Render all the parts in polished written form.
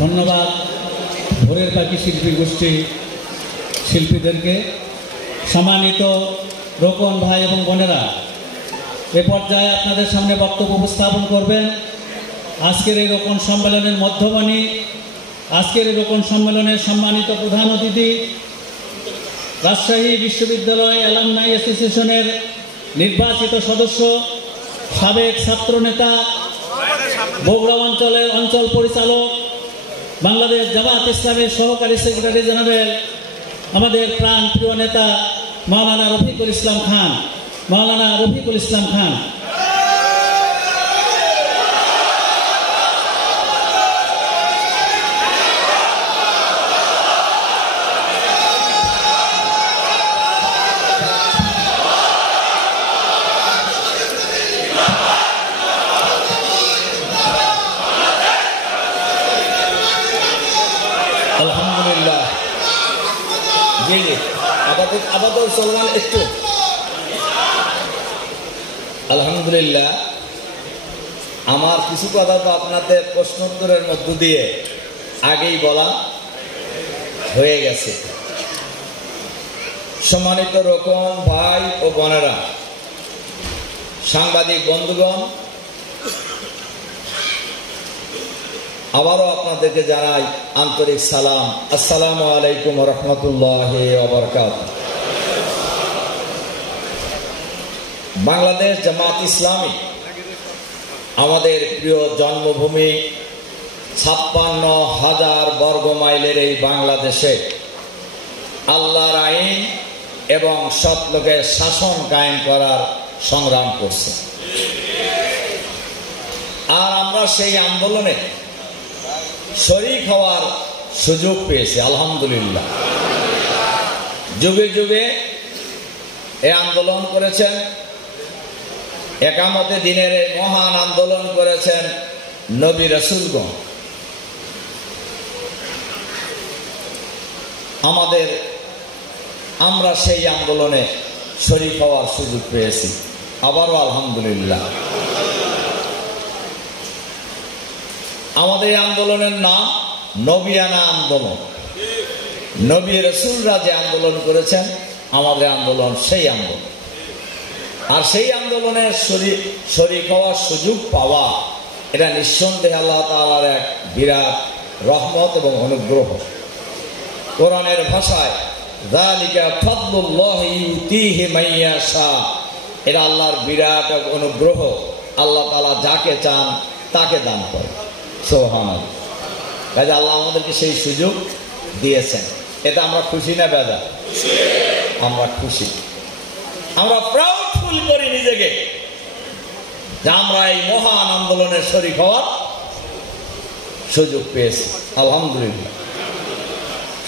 ধন্যবাদ ভোরের পাখি শিল্পী গোষ্ঠী শিল্পীদেরকে। সম্মানিত রোকন ভাই এবং বোনেরা, এ পর্যায়ে আপনাদের সামনে বক্তব্য উপস্থাপন করবেন আজকের এই রোকন সম্মেলনের মধ্যমণি, আজকের এই রোকন সম্মেলনের সম্মানিত প্রধান অতিথি, রাজশাহী বিশ্ববিদ্যালয় অ্যালামনাই অ্যাসোসিয়েশনের নির্বাচিত সদস্য, সাবেক ছাত্রনেতা, বগুড়া অঞ্চলের অঞ্চল পরিচালক, বাংলাদেশ জামাত ইসলামের সহকারী সেক্রেটারি জেনারেল, আমাদের প্রাণ প্রিয় নেতা মাওলানা রফিকুল ইসলাম খান, মাওলানা রফিকুল ইসলাম খান, আলহামদুলিল্লাহ। জি জি, আপাতত চলমান একটু। আলহামদুলিল্লাহ, আমার কিছু কথা তো আপনাদের প্রশ্নোত্তরের মধ্য দিয়ে আগেই বলা হয়ে গেছে। সম্মানিত রোকন ভাই ও বোনেরা, সাংবাদিক বন্ধুগণ, আবারও আপনাদেরকে জানাই আন্তরিক সালাম। আসসালামু আলাইকুম ওয়া রাহমাতুল্লাহি ওয়া বারাকাতুহু। বাংলাদেশ জামাত ইসলামী আমাদের প্রিয় জন্মভূমি, 56,000 বর্গ মাইলের এই বাংলাদেশে আল্লাহর আইন এবং সৎ লোকের শাসন কায়েম করার সংগ্রাম করছে। আর আমরা সেই আন্দোলনে শরীক হওয়ার সুযোগ পেয়েছি, আলহামদুলিল্লাহ। যুগে যুগে এ আন্দোলন করেছেন, একামতে দিনের এই মহান আন্দোলন করেছেন নবী রাসূলগণ। আমরা সেই আন্দোলনে শরীক হওয়ার সুযোগ পেয়েছি, আবারও আলহামদুলিল্লাহ। আমাদের এই আন্দোলনের নাম নবিয়ানা আন্দোলন। নবী রাসূলরা যে আন্দোলন করেছেন, আমাদের আন্দোলন সেই আন্দোলন। আর সেই আন্দোলনের শরীক হওয়ার সুযোগ পাওয়া, এটা নিঃসন্দেহে আল্লাহ তাআলার এক বিরাট রহমত এবং অনুগ্রহ। কোরআনের ভাষায় যালিকা ফাদলুল্লাহি ইউতিহি মাইয়াশা, এটা আল্লাহর বিরাট এক অনুগ্রহ। আল্লাহ তাআলা যাকে চান তাকে দান করে। সুবহানাল্লাহ। কাজে আল্লাহ আমাদেরকে সেই সুযোগ দিয়েছেন, এটা আমরা খুশি না বেজা? আমরা খুশি। আমরা প্রাউড ফিল করি নিজেকে যে আমরা এই মহান আন্দোলনের শরীক হওয়ার সুযোগ পেয়েছি, আলহামদুলিল্লাহ।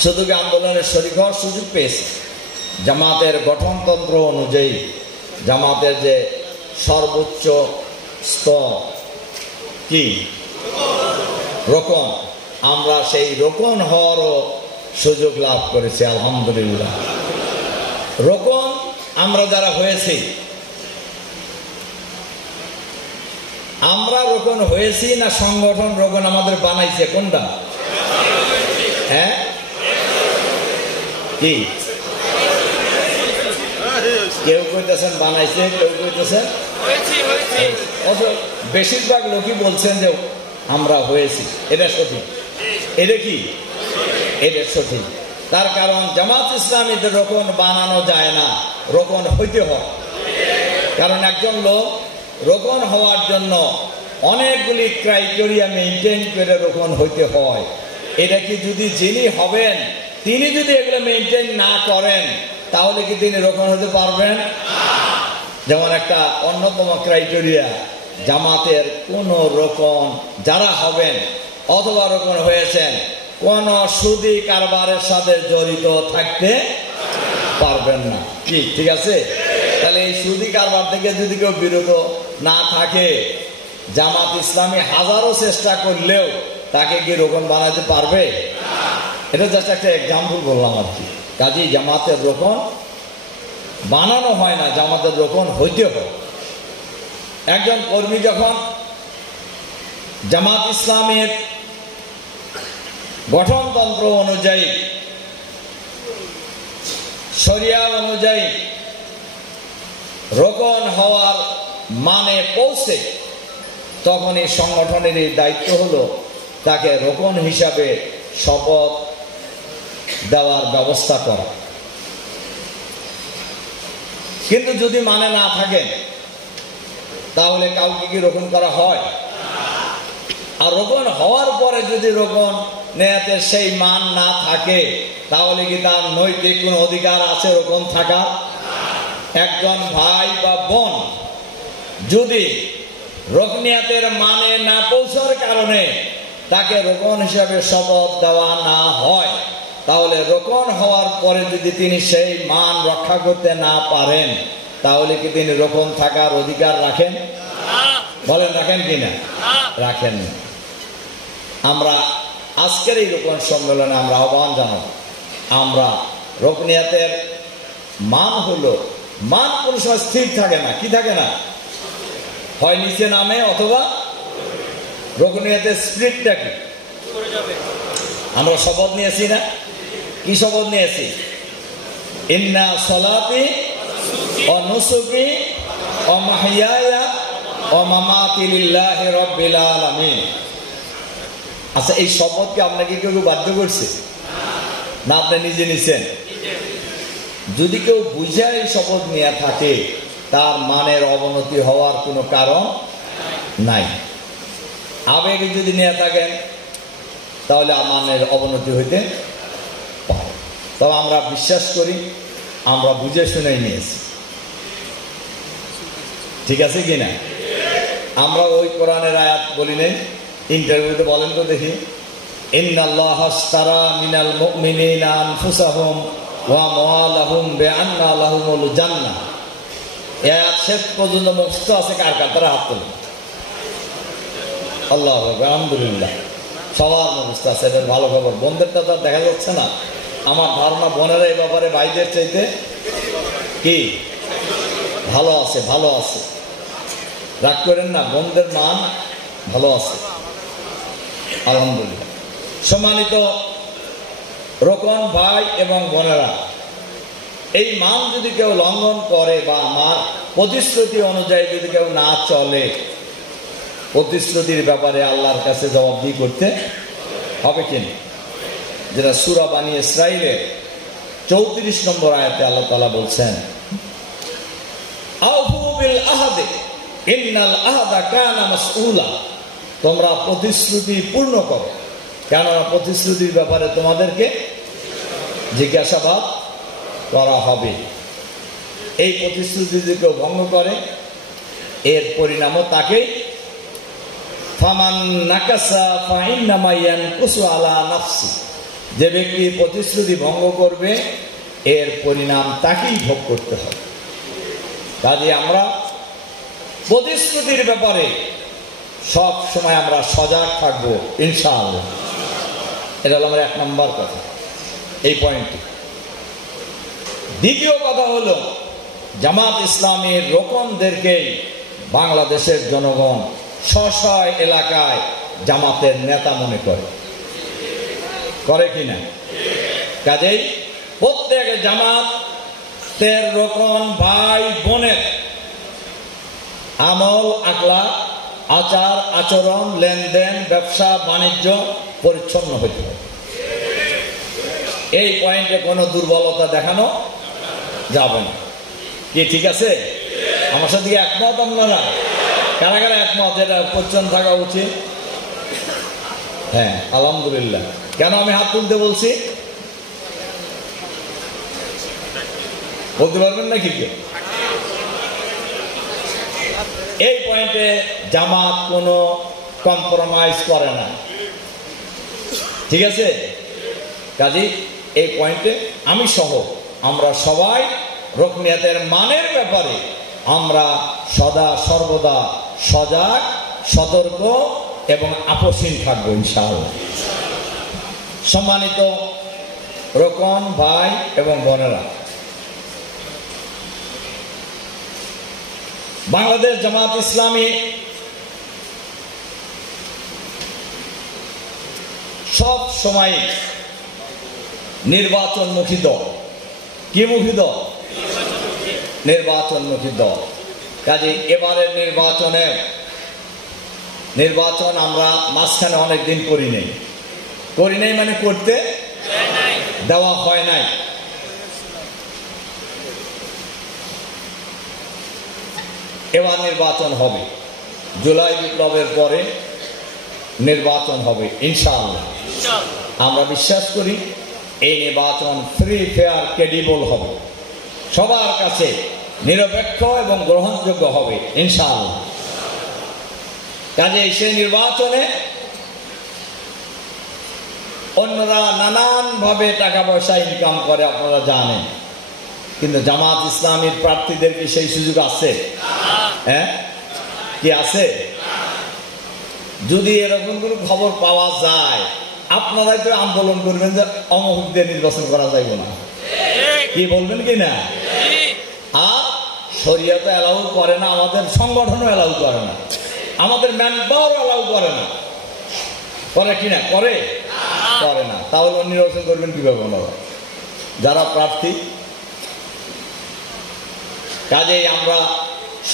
শুধু কি আন্দোলনের শরীক হওয়ার সুযোগ পেয়েছি, জামাতের গঠনতন্ত্র অনুযায়ী জামাতের যে সর্বোচ্চ স্তর কি রোকন, আমরা সেই রোকন হওয়ারও সুযোগ লাভ করেছি, আলহামদুলিল্লাহ। রোকন আমরা যারা হয়েছি, আমরা রোকন হয়েছি না সংগঠন রোকন আমাদের বানাইছে? কোনটা? হ্যাঁ, কি কেউ কইতেছেন বানাইছে, কেউ কইতেছেন, বেশিরভাগ লোকই বলছেন যে আমরা হয়েছি। এটা সঠিক? এটা কি? এটা সঠিক। তার কারণ জামাত ইসলামীদের রোকন বানানো যায় না, রোকন হইতে হয়। কারণ একজন লোক রোকন হওয়ার জন্য অনেকগুলি ক্রাইটেরিয়া মেনটেন করে রোকন হইতে হয়। এটা কি যদি যিনি হবেন তিনি যদি এগুলো মেনটেন না করেন, তাহলে কি তিনি রোকন হতে পারবেন? যেমন একটা অন্যতম ক্রাইটেরিয়া, জামাতের কোন রোকন যারা হবেন অথবা রোকন হয়েছেন, কোন সুদি কারবারের সাথে জড়িত থাকতে পারবেন না। কি ঠিক আছে? তাহলে এই সুদি কারবার থেকে যদি কেউ বিরত না থাকে, জামাত ইসলামী হাজারো চেষ্টা করলেও তাকে কি রোকন বানাতে পারবে? এটা জাস্ট একটা এক্সাম্পল বললাম আর কি। কাজেই জামাতের রোকন বানানো হয় না, জামাতের রোকন হইতে হয়। একজন কর্মী যখন জামাত ইসলামের গঠনতন্ত্র অনুযায়ী, শরিয়া অনুযায়ী রোকন হওয়ার মানে পৌঁছে তখনই সংগঠনের এই দায়িত্ব হলো তাকে রোকন হিসাবে শপথ দেওয়ার ব্যবস্থা করা। কিন্তু যদি মানে না থাকেন তাহলে কাউকে কি রোকন করা হয়? আর রোকন হওয়ার পরে যদি রোকন নেয়াতে সেই মান না থাকে তাহলে কি তার নৈতিক কোন অধিকার আছে রোকন থাকা? একজন ভাই বা বোন যদি রোকনিয়াতের মানে না পৌঁছার কারণে তাকে রোকন হিসাবে শপথ দেওয়া না হয় তাহলে রোকন হওয়ার পরে যদি তিনি সেই মান রক্ষা করতে না পারেন তাহলে কি তিনি রোকন থাকার অধিকার রাখেন? বলেন রাখেন কিনা? রাখেন না। আমরা আজকের এই রোকন সম্মেলনে আমরা আহ্বান জানাবো, আমরা রোকনিয়াতের মান হলো, মান কোন সময় স্থির থাকে না। কি থাকে না? হয় নিচে নামে অথবা রোকনিয়াতের স্পিরিটটা কি? আমরা শপথ নিয়েছি না? কি শপথ নিয়েছি? ইন্না সলাতি ওয়া নুসুকি ওয়া মাহইয়ায়া ওয়া মামাতি লিল্লাহি রাব্বিল আলামিন। আচ্ছা, এই শপথকে আপনাকে কেউ বাধ্য করছে না আপনি নিজে নিছেন? যদি কেউ বুঝে এই শপথ নিয়ে থাকে তার মানের অবনতি হওয়ার কোনো কারণ নাই। আবেগে যদি নিয়ে থাকেন তাহলে মানের অবনতি হইতে পারে। তবে আমরা বিশ্বাস করি আমরা বুঝে শুনেই নিয়েছি। ঠিক আছে কিনা? আমরা ওই কোরআনের আয়াত বলি নাই, ইন্টারভিউতে বলেন তো দেখি, ইন্নাল্লাহা আশতারা মিনাল মুমিনিনা আনফুসাহুম ওয়া আমওয়ালাহুম বিআন্না লাহুমুল জান্নাহ। এই আয়াত শেষ পর্যন্ত মুখস্থ আছে কার কার? তারা হাত তোলেন। আল্লাহু আকবার, আলহামদুলিল্লাহ, সবার মুখস্থ আছে। এটা ভালো খবর। বোনদেরটা তো দেখা যাচ্ছে না। আমার ধারণা বোনেরা এই ব্যাপারে ভাইদের চাইতে কি ভালো আছে, ভালো আছে। রাগ করেন না, বোনদের মান ভালো আছে, আলহামদুলিল্লাহ। সম্মানিত রোকন ভাই এবং বোনেরা, এই মান যদি কেউ লঙ্ঘন করে বা আমার প্রতিশ্রুতি অনুযায়ী যদি কেউ না চলে, প্রতিশ্রুতির ব্যাপারে আল্লাহর কাছে জবাবদিহি করতে হবে কিনা? যেটা সূরা বানী ইসরাঈলের 34 নম্বর আয়াতে আল্লাহ তাআলা বলছেন, আউফু বিল আহদি ইন্নাল আহদা কানা মাসউলা। তোমরা প্রতিশ্রুতি পূর্ণ করো, কেননা প্রতিশ্রুতির ব্যাপারে তোমাদেরকে জিজ্ঞাসাবাদ করা হবে। এই প্রতিশ্রুতি যদি কেউ ভঙ্গ করে এর পরিণামও তাকেই, ফামান নাকাসা ফাইন্নামা ইয়ানকুসু আলা নাফসি। যে ব্যক্তি প্রতিশ্রুতি ভঙ্গ করবে এর পরিণাম তাকেই ভোগ করতে হবে। কাজে আমরা প্রতিশ্রুতির ব্যাপারে সব সময় আমরা সজাগ থাকবো ইনশাআল্লাহ। এটা হলো আমার 1 নম্বর কথা, এই পয়েন্টটি। দ্বিতীয় কথা হলো জামাত ইসলামের রোকনদেরকেই বাংলাদেশের জনগণ স্ব এলাকায় জামাতের নেতা মনে করে কিনা? কাজেই প্রত্যেক জামাতের রোকন ভাই বোনের আমল, আখলাক, আচার আচরণ, লেনদেন, ব্যবসা বাণিজ্য পরিচ্ছন্ন হইতে হবে। এই পয়েন্টে কোনো দুর্বলতা দেখানো যাবে না। কি ঠিক আছে? আমার সাথে কি একমত আপনারা? কারা কারা একমত এটা পরিচ্ছন্ন থাকা উচিত? হ্যাঁ, আলহামদুলিল্লাহ। কেন আমি হাত তুলতে বলছি বলতে পারবেন না কি? এই পয়েন্টে জামাত কোনো কম্প্রোমাইজ করে না, ঠিক আছে? কাজেই এই পয়েন্টে আমি সহ আমরা সবাই রুকনিয়াতের মানের ব্যাপারে আমরা সদা সর্বদা সজাগ, সতর্ক এবং আপোষহীন থাকবো ইনশাআল্লাহ। সম্মানিত রোকন ভাই এবং বোনেরা, বাংলাদেশ জামাত ইসলামী সব সময় নির্বাচনমুখী দল। কি মুখী দল? নির্বাচনমুখী দল। কাজে এবারের নির্বাচন আমরা মাঝখানে অনেকদিন করি নাই মানে করতে দেওয়া হয় নাই। এবার নির্বাচন হবে, জুলাই বিপ্লবের পরে নির্বাচন হবে ইনশাআল্লাহ। আমরা বিশ্বাস করি এই নির্বাচন ফ্রি, ফেয়ার, ক্রেডিবল হবে, সবার কাছে নিরপেক্ষ এবং গ্রহণযোগ্য হবে ইনশাআল্লাহ। কাজে সেই নির্বাচনে অন্যরা নানান ভাবে টাকা পয়সা ইনকাম করে, আপনারা জানেন, কিন্তু জামাত ইসলামীর প্রার্থীদের কি সেই সুযোগ আছে? হ্যাঁ, কি আছে? যদি এরকম কোনো খবর পাওয়া যায়, আপনারাই তো আন্দোলন করবেন যে অমুক দিয়ে নির্বাচন করা যাইব না, কি বলবেন কি না? আর শরিয়া তো অ্যালাউ করে না, আমাদের সংগঠনও অ্যালাউ করে না, আমাদের ম্যান পাওয়ার অ্যালাউ করে না। করে কিনা? করে না। তাহলে নির্বাচন করবেন কিভাবে ওনারা, যারা প্রার্থী? কাজেই আমরা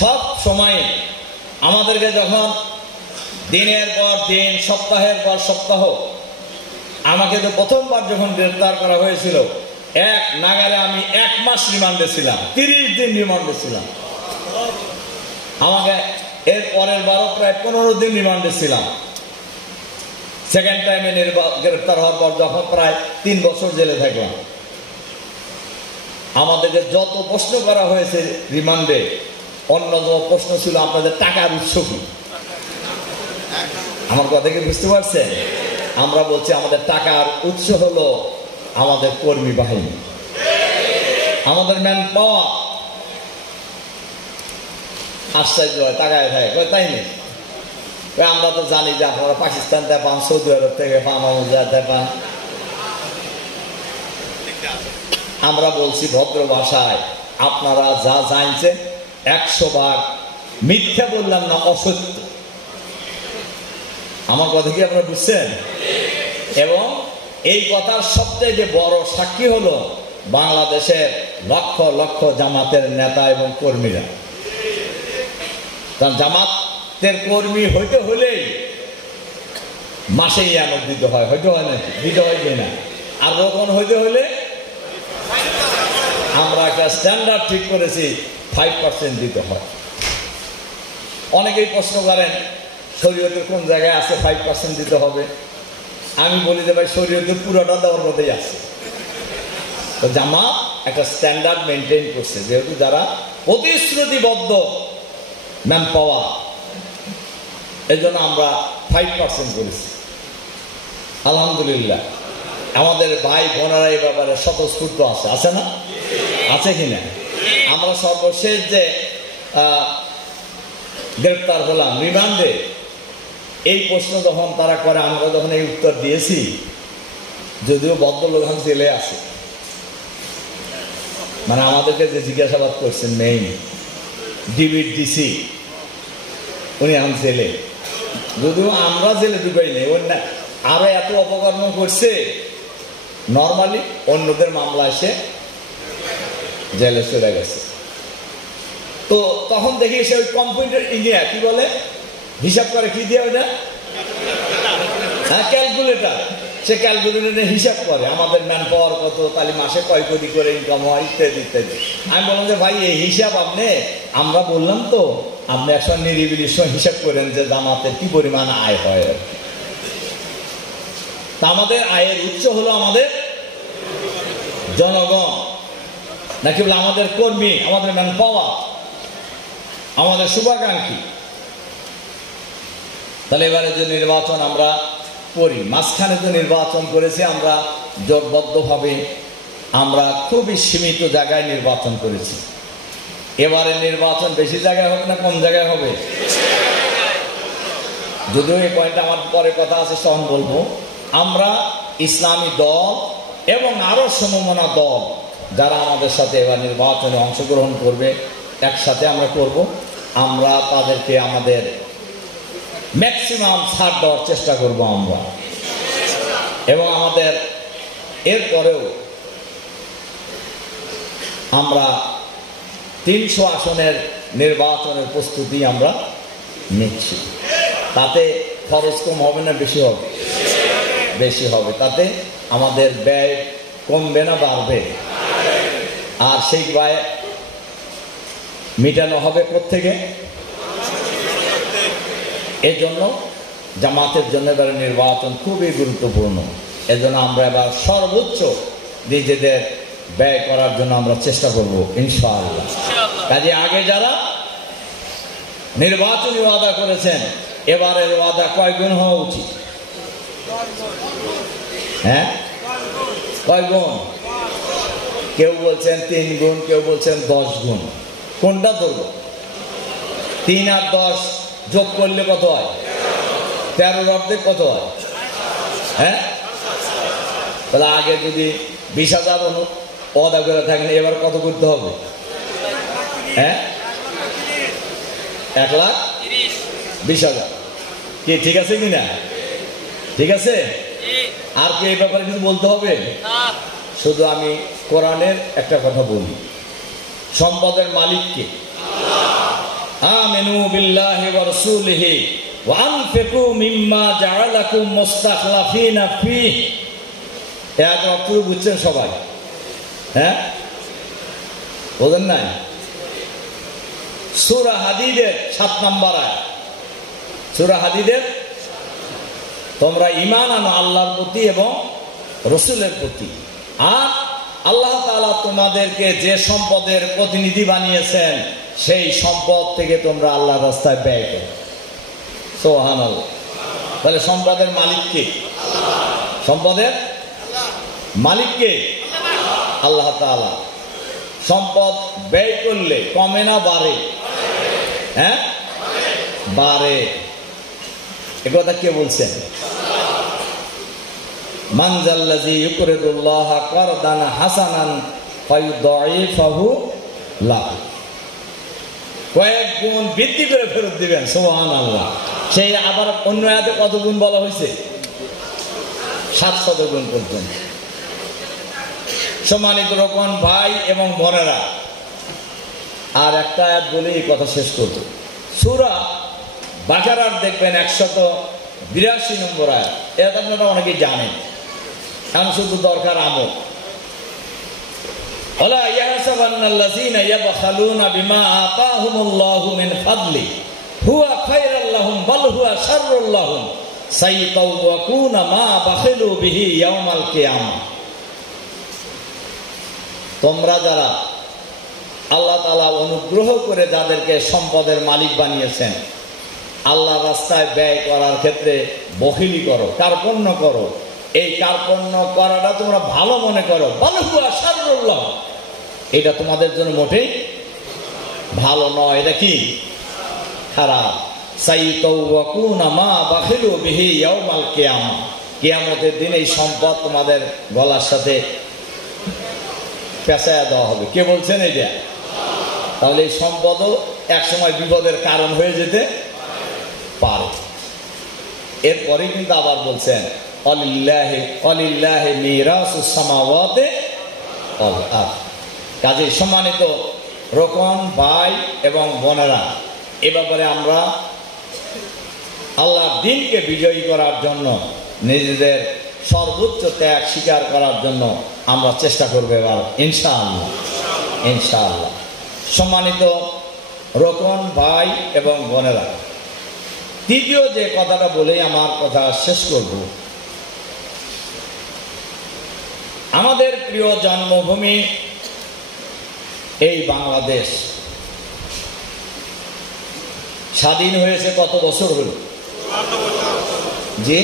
সব সময় আমাদেরকে যখন দিনের পর দিন, সপ্তাহের পর সপ্তাহ, আমাকে তো প্রথমবার যখন গ্রেফতার করা হয়েছিল এক নাগারে আমি 1 মাস রিমান্ডে ছিলাম, 30 দিন রিমান্ডে ছিলাম। আমাকে এর পরের বারও প্রায় 15 দিন রিমান্ডে ছিলাম। সেকেন্ড টাইমে গ্রেফতার হওয়ার পর যখন প্রায় 3 বছর জেলে থাকলাম। আমাদেরকে যত প্রশ্ন করা হয়েছে রিমান্ডে, অন্যতম প্রশ্ন ছিল আপনাদের টাকার উৎস কি। আমার কথা কি বুঝতে পারছেন? আমরা বলছি আমাদের টাকার উৎস হলো আমাদের কর্মী বাহিনী, আমাদের ম্যান পাওয়ার। আশ্চর্য হয়, টাকায় থাকে, তাই নেই? আমরা তো জানি যে আপনারা পাকিস্তান থেকে পান, সৌদি আরব থেকে পান, পান। আমরা বলছি ভদ্র ভাষায়, আপনারা যা জানছেন 100 ভাগ মিথ্যা বললাম না, অসত্য। আমার কথা কি আপনারা বুঝছেন? এবং এই কথার সবচেয়ে বড় সাক্ষী হলো বাংলাদেশের লক্ষ লক্ষ জামাতের নেতা এবং কর্মীরা। কারণ জামাতের কর্মী হইতে হলেই মাসে ইয়ানত দিতে হয়, হইতে হয় না, দিতে হয় কিনা? আর রোপণ হইতে হলে আমরা একটা স্ট্যান্ডার্ড ঠিক করেছি, 5% দিতে হয়। অনেকেই প্রশ্ন করেন শরীয়তের কোন জায়গায় আছে 5% দিতে হবে। আমি বলি যে ভাই, শরীয়তের পুরোটা দেওয়ার মধ্যেই আছে। তো জামাত একটা স্ট্যান্ডার্ড মেনটেন করছে, যেহেতু যারা প্রতিশ্রুতিবদ্ধ ম্যান পাওয়া, এই জন্য আমরা 5% করেছি। আলহামদুলিল্লাহ, আমাদের ভাই বোনেরা এই ব্যাপারে স্বতঃস্ফূর্ত আছে না? আছে কিনা? আমরা সর্বশেষ যে গ্রেফতার হলাম রিমান্ডে, এই প্রশ্ন যখন তারা করে, আমরা যখন এই উত্তর দিয়েছি, যদিও ভদ্রলোক জেলে আছে, মানে আমাদেরকে যে জিজ্ঞাসাবাদ করছেন মেইন ডিসি, উনি এখন জেলে, যদিও আমরা জেলে ঢুকাই নেই, আরো এত অপকর্ম করছে, নর্মালি অন্যদের মামলা এসে জেলে চলে গেছে। তো তখন দেখি সে ওই কম্পিউটার ইন্ডিয়া কি বলে, হিসাব করে, কি দিয়ে ওটা, হ্যাঁ ক্যালকুলেটর, সে ক্যালকুলেটরে হিসাব করে আমাদের ম্যান পাওয়ার কত, তাহলে মাসে কয় কোটি করে ইনকাম হয়, ইত্যাদি ইত্যাদি। আমি বললাম যে ভাই, এই হিসাব আপনি, আমরা বললাম তো আপনি একশো নিরিবিলির সঙ্গে হিসাব করেন যে জামাতের কি পরিমাণ আয় হয়। তা আমাদের আয়ের উৎস হলো আমাদের জনগণ, নাকি বলে আমাদের কর্মী, আমাদের ম্যান পাওয়ার, আমাদের শুভাকাঙ্ক্ষী। তাহলে এবারে যে নির্বাচন আমরা করি, মাঝখানে যে নির্বাচন করেছি আমরা জোটবদ্ধভাবে, আমরা খুবই সীমিত জায়গায় নির্বাচন করেছি। এবারে নির্বাচন বেশি জায়গায় হবে না কম জায়গায় হবে? যদিও এই পয়েন্টটা আমার পরে কথা আছে, তখন বলবো। আমরা ইসলামী দল এবং আরো সমমনা দল যারা আমাদের সাথে এবার নির্বাচনে অংশগ্রহণ করবে, একসাথে আমরা করব। আমরা তাদেরকে আমাদের ম্যাক্সিমাম ছাড় দেওয়ার চেষ্টা করব আমরা। এবং আমাদের এরপরেও আমরা 300 আসনের নির্বাচনের প্রস্তুতি আমরা নিচ্ছি। তাতে খরচ কম হবে না বেশি হবে? বেশি হবে। তাতে আমাদের ব্যয় কমবে না বাড়বে? আর সেই ব্যয় মেটানো হবে কোত্থেকে? এই জন্য জামাতের জন্য এবার নির্বাচন খুবই গুরুত্বপূর্ণ। এজন্য আমরা এবার সর্বোচ্চ নিজেদের ব্যয় করার জন্য আমরা চেষ্টা করব ইনশাআল্লাহ। কাজে আগে যারা নির্বাচনী ওয়াদা করেছেন, এবারের ওয়াদা কয় গুণ হওয়া উচিত? হ্যাঁ, কয় গুণ? কেউ বলছেন 3 গুণ, কেউ বলছেন 10 গুণ। কোনটা ধরবো? 3 আর 10 যোগ করলে কত হয়? 13 অর্ধেক কত হয়? হ্যাঁ, তাহলে আগে যদি 20,000 ওয়াদা করে থাকেন, এবার কত করতে হবে? হ্যাঁ, 1,20,000। কি ঠিক আছে কিনা? ঠিক আছে? আর কি এই ব্যাপারে কিছু বলতে হবে? শুধু আমি কোরআনের একটা কথা বলি, সম্পদের মালিক কে? আমিনু বিল্লাহি ওয়া রাসূলিহি ওয়া আনফিকু মিম্মা জাআলাকুম মুস্তাখলাফিনা ফীহি। এত অর্থ বুঝছেন সবাই? হ্যাঁ, বুঝেন নাই? সূরা হাদীদের 7 নম্বর আয়াত। সূরা হাদীদের, তোমরা ঈমান আনো আল্লাহর প্রতি এবং রাসূলের প্রতি, আর আল্লাহ তাআলা তোমাদেরকে যে সম্পদের প্রতিনিধি বানিয়েছেন সেই সম্পদ থেকে তোমরা আল্লাহর রাস্তায় ব্যয় করো। সুবহানাল্লাহ। তাহলে সম্পদের মালিক কে? সম্পদের মালিক কে? আল্লাহ তাআলা। সম্পদ ব্যয় করলে কমে না বাড়ে? হ্যাঁ, বাড়ে। একথা কে বলছেন? মান যাল্লাযী ইউকরিদুল্লাহা কারদান হাসানান ফায়ুদাইফাহু লাহু। কয়েক গুণ বৃদ্ধি করে ফেরত দিবেন। সুবহানাল্লাহ। সেই আবার অন্য আয়াতে কত গুণ বলা হয়েছে? 700 গুণ পর্যন্ত। সম্মানিত রোকন ভাই এবং বোনেরা, আর একটা আয়াত বলে এই কথা শেষ করব। সূরা বাকারার দেখবেন 182 নম্বর আয়াত। এটা আপনারা অনেকেই জানেন, এখন শুধু দরকার আমল। ওয়ালা ইয়াহসাবান্নাল্লাযীনা ইয়াবখালুনা বিমা আতাহুমুল্লাহু মিন ফাদলি হুয়া খায়রাল লাহুম বাল হুয়া শাররুল লাহুম সাইতাওয়াকুনা মা বাখিলু বিহি ইয়াউমাল কিয়ামাহ। তোমরা যারা আল্লাহ তাআলা অনুগ্রহ করে যাদেরকে সম্পদের মালিক বানিয়েছেন, আল্লাহর রাস্তায় ব্যয় করার ক্ষেত্রে বখিলি করো, কার্পণ্য করো, এই কার্পণ্য করাটা তোমরা ভালো মনে করো, বাল হুয়া শাররুল লাহুম, এটা তোমাদের জন্য মোটেই ভালো নয়, এটা কি? খারাপ। সাইতাওয়াকুনা মা বাখিলু বিহি ইয়াউমাল কিয়ামাহ। কিয়ামতের দিন এই সম্পদ তোমাদের গলার সাথে পেঁচায়া দেওয়া হবে। কে বলছেন এটা? তাহলে এই সম্পদও একসময় বিপদের কারণ হয়ে যেতে পারে। এরপরে কিন্তু আবার বলছেন অলিল্লাহি মিরাসুস সামাওয়াতি ওয়াল আরদ। কাজে সম্মানিত রোকন ভাই এবং বোনেরা, এ ব্যাপারে আমরা আল্লাহর দ্বীনকে বিজয়ী করার জন্য নিজেদের সর্বোচ্চ ত্যাগ স্বীকার করার জন্য আমরা চেষ্টা করবো এবার ইনশাআল্লাহ। ইনশাআল্লাহ। সম্মানিত রোকন ভাই এবং বোনেরা, তৃতীয় যে কথাটা বলেই আমার কথা শেষ করব, আমাদের প্রিয় জন্মভূমি এই বাংলাদেশ স্বাধীন হয়েছে কত বছর হলো? জি,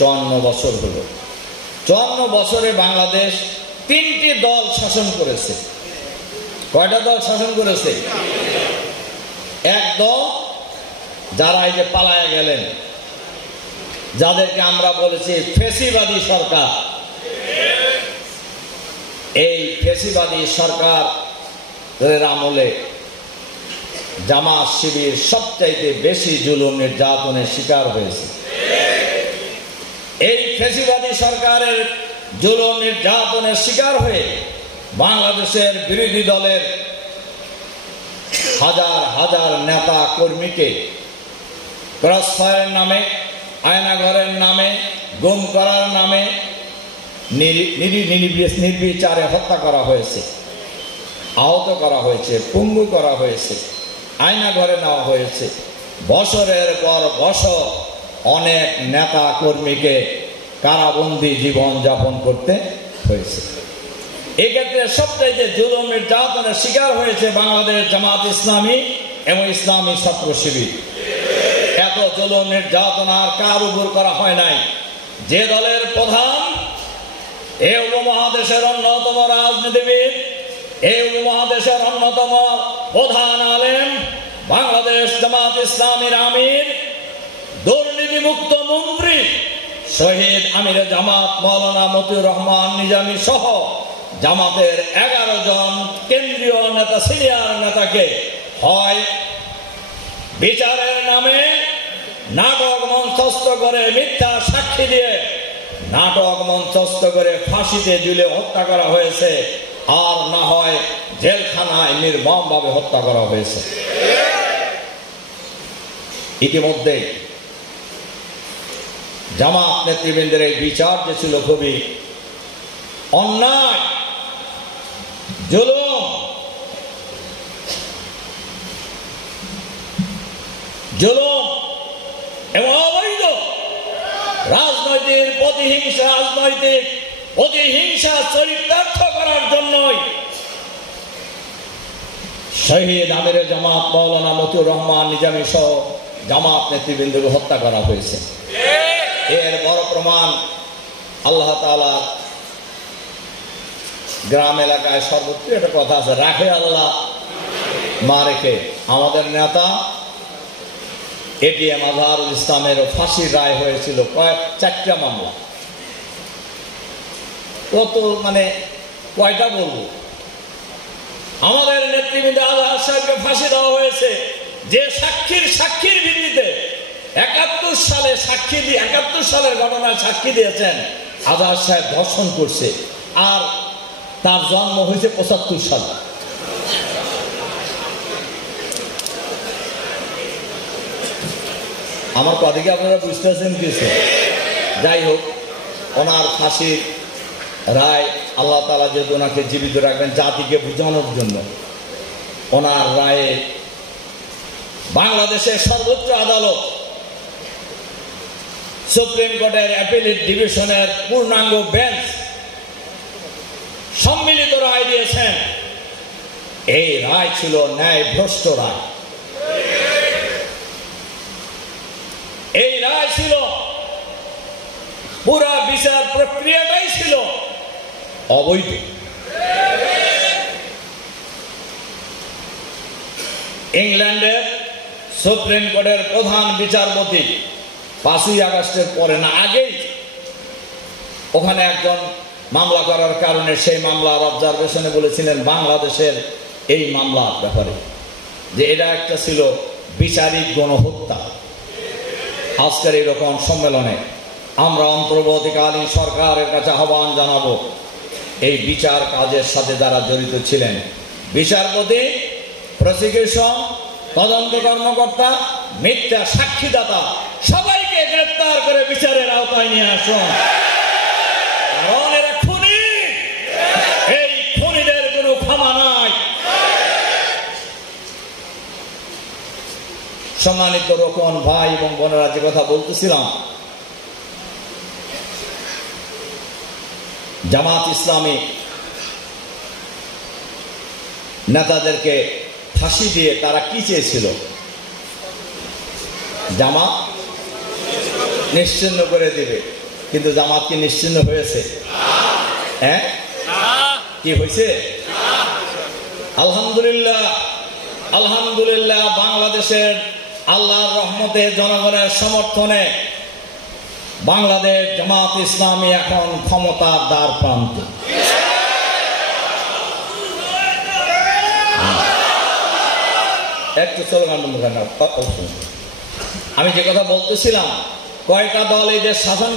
54 বছর হলো। 54 বছরে বাংলাদেশ 3টি দল শাসন করেছে। কয়টা দল শাসন করেছে? এক দল যারা এই যে পালায়া গেলেন, যাদেরকে আমরা বলেছি ফ্যাসিবাদী সরকার। এই ফ্যাসিবাদী সরকার আমলে জামাত শিবির সবচাইতে বেশি জুলুম নির্যাতনের শিকার হয়েছে। এই ফ্যাসিবাদী সরকারের জুলুম নির্যাতনের শিকার হয়ে বাংলাদেশের বিরোধী দলের হাজার হাজার নেতা কর্মীকে ক্রসফায়ারের নামে, আয়নাঘরের নামে, গুম করার নামে নির্বিচারে হত্যা করা হয়েছে, আহত করা হয়েছে, পঙ্গু করা হয়েছে, আয়নাঘরে নেওয়া হয়েছে। বছরের পর বছর অনেক নেতা কর্মীকে কারাবন্দী জীবন যাপন করতে হয়েছে। এক্ষেত্রে সবচাইতে জুলুম নির্যাতনের শিকার হয়েছে বাংলাদেশ জামাত ইসলামী এবং ইসলামী ছাত্র শিবির। এত জুলুম নির্যাতন আর কার উপর করা হয় নাই। যে দলের প্রধান, এই উপমহাদেশের অন্যতম রাজনীতিবিদ, এই উপমহাদেশের অন্যতম প্রধান আলেম, বাংলাদেশ জামাত ইসলামীর আমির, দুর্নীতিমুক্ত মন্ত্রী শহীদ আমিরে জামাত মাওলানা মতিউর রহমান নিজামী সহ জামাতের 11 জন কেন্দ্রীয় নেতা, সিনিয়র নেতাকে হয় বিচারের নামে নাটক মঞ্চস্থ করে, মিথ্যা সাক্ষী দিয়ে নাটক মঞ্চস্থ করে ফাঁসিতে ঝুলে হত্যা করা হয়েছে, আর না হয় জেলখানায় নির্মমভাবে হত্যা করা হয়েছে। ইতিমধ্যে জামাত নেতৃবৃন্দের এই বিচার যে ছিল খুবই অন্যায়, জুলুম এবং অবৈধ রাজনৈতিক প্রতিহিংসা চরিতার্থ করার জন্যই শহীদ আমিরে জামাত মাওলানা মতিউর রহমান নিজামী সহ জামাত নেতৃবৃন্দকে হত্যা করা হয়েছে। এর বড় প্রমাণ আল্লাহ তাআলা গ্রাম এলাকায় সর্বত্র একটা কথা আছে, রাখে আল্লাহ মা রেখে। আমাদের নেতা এটিএম আজহারুল ইসলামের ফাঁসির রায় হয়েছিল 4টা মামলা। কত কয়টা বলবো। আমাদের নেতৃবৃন্দ আজহার সাহেবকে ফাঁসি দেওয়া হয়েছে যে সাক্ষীর ভিত্তিতে 71 সালের ঘটনায় সাক্ষী দিয়েছেন। আজহার সাহেব ধর্ষণ করছে, আর তার জন্ম হয়েছে 75 সালে। আমার কথাকে আপনারা বুঝতেছেন কিছু? যাই হোক, ওনার ফাঁসির রায় আল্লাহ তাআলা যেহেতু ওনাকে জীবিত রাখবেন জাতিকে বোঝানোর জন্য, ওনার রায়ে বাংলাদেশের সর্বোচ্চ আদালত সুপ্রিম কোর্টের অ্যাপিলেট ডিভিশনের পূর্ণাঙ্গ বেঞ্চ সম্মিলিত রায় দিয়েছেন। এই রায় ছিল ন্যায়ভ্রষ্ট রায়। এই রায় ছিল, পুরা বিচার প্রক্রিয়াটাই ছিল অবৈধ। ইংল্যান্ডের সুপ্রিম কোর্টের প্রধান বিচারপতি 5ই আগস্টের পরে না আগেই ওখানে একজন মামলা করার কারণে সেই মামলার অবজারভেশনে বলেছিলেন বাংলাদেশের এই মামলার ব্যাপারে যে এটা একটা ছিল বিচারিক গণহত্যা। আজকের এরকম সম্মেলনে আমরা অন্তর্বর্তীকালীন সরকারের কাছে আহ্বান জানাবো, এই বিচার কাজের সাথে যারা জড়িত ছিলেন, বিচারপতি, প্রসিকিউশন, তদন্ত কর্মকর্তা, মিথ্যা সাক্ষীদাতা, সবাইকে গ্রেফতার করে বিচারের আওতায় নিয়ে আসুন। কারণ এরা খুনি, এই খুনিদের কোনো ক্ষমা নাই। সম্মানিত রোকন ভাই এবং বোনেরা, যে কথা বলতেছিলাম, জামাত ইসলামী নেতাদেরকে ফাঁসি দিয়ে তারা কি চেয়েছিল? জামাত নিশ্চিহ্ন করে দিবে, কিন্তু জামাত কি নিশ্চিহ্ন হয়েছে? হ্যাঁ, কি হয়েছে? আলহামদুলিল্লাহ, আলহামদুলিল্লাহ, বাংলাদেশের আল্লাহর রহমতে, জনগণের সমর্থনে বাংলাদেশ জামাত ইসলামী এখন ক্ষমতার দ্বার প্রান্তে। একটু স্লোগান, আমি যে কথা বলতেছিলাম, কয়টা দল এই দেশ শাসন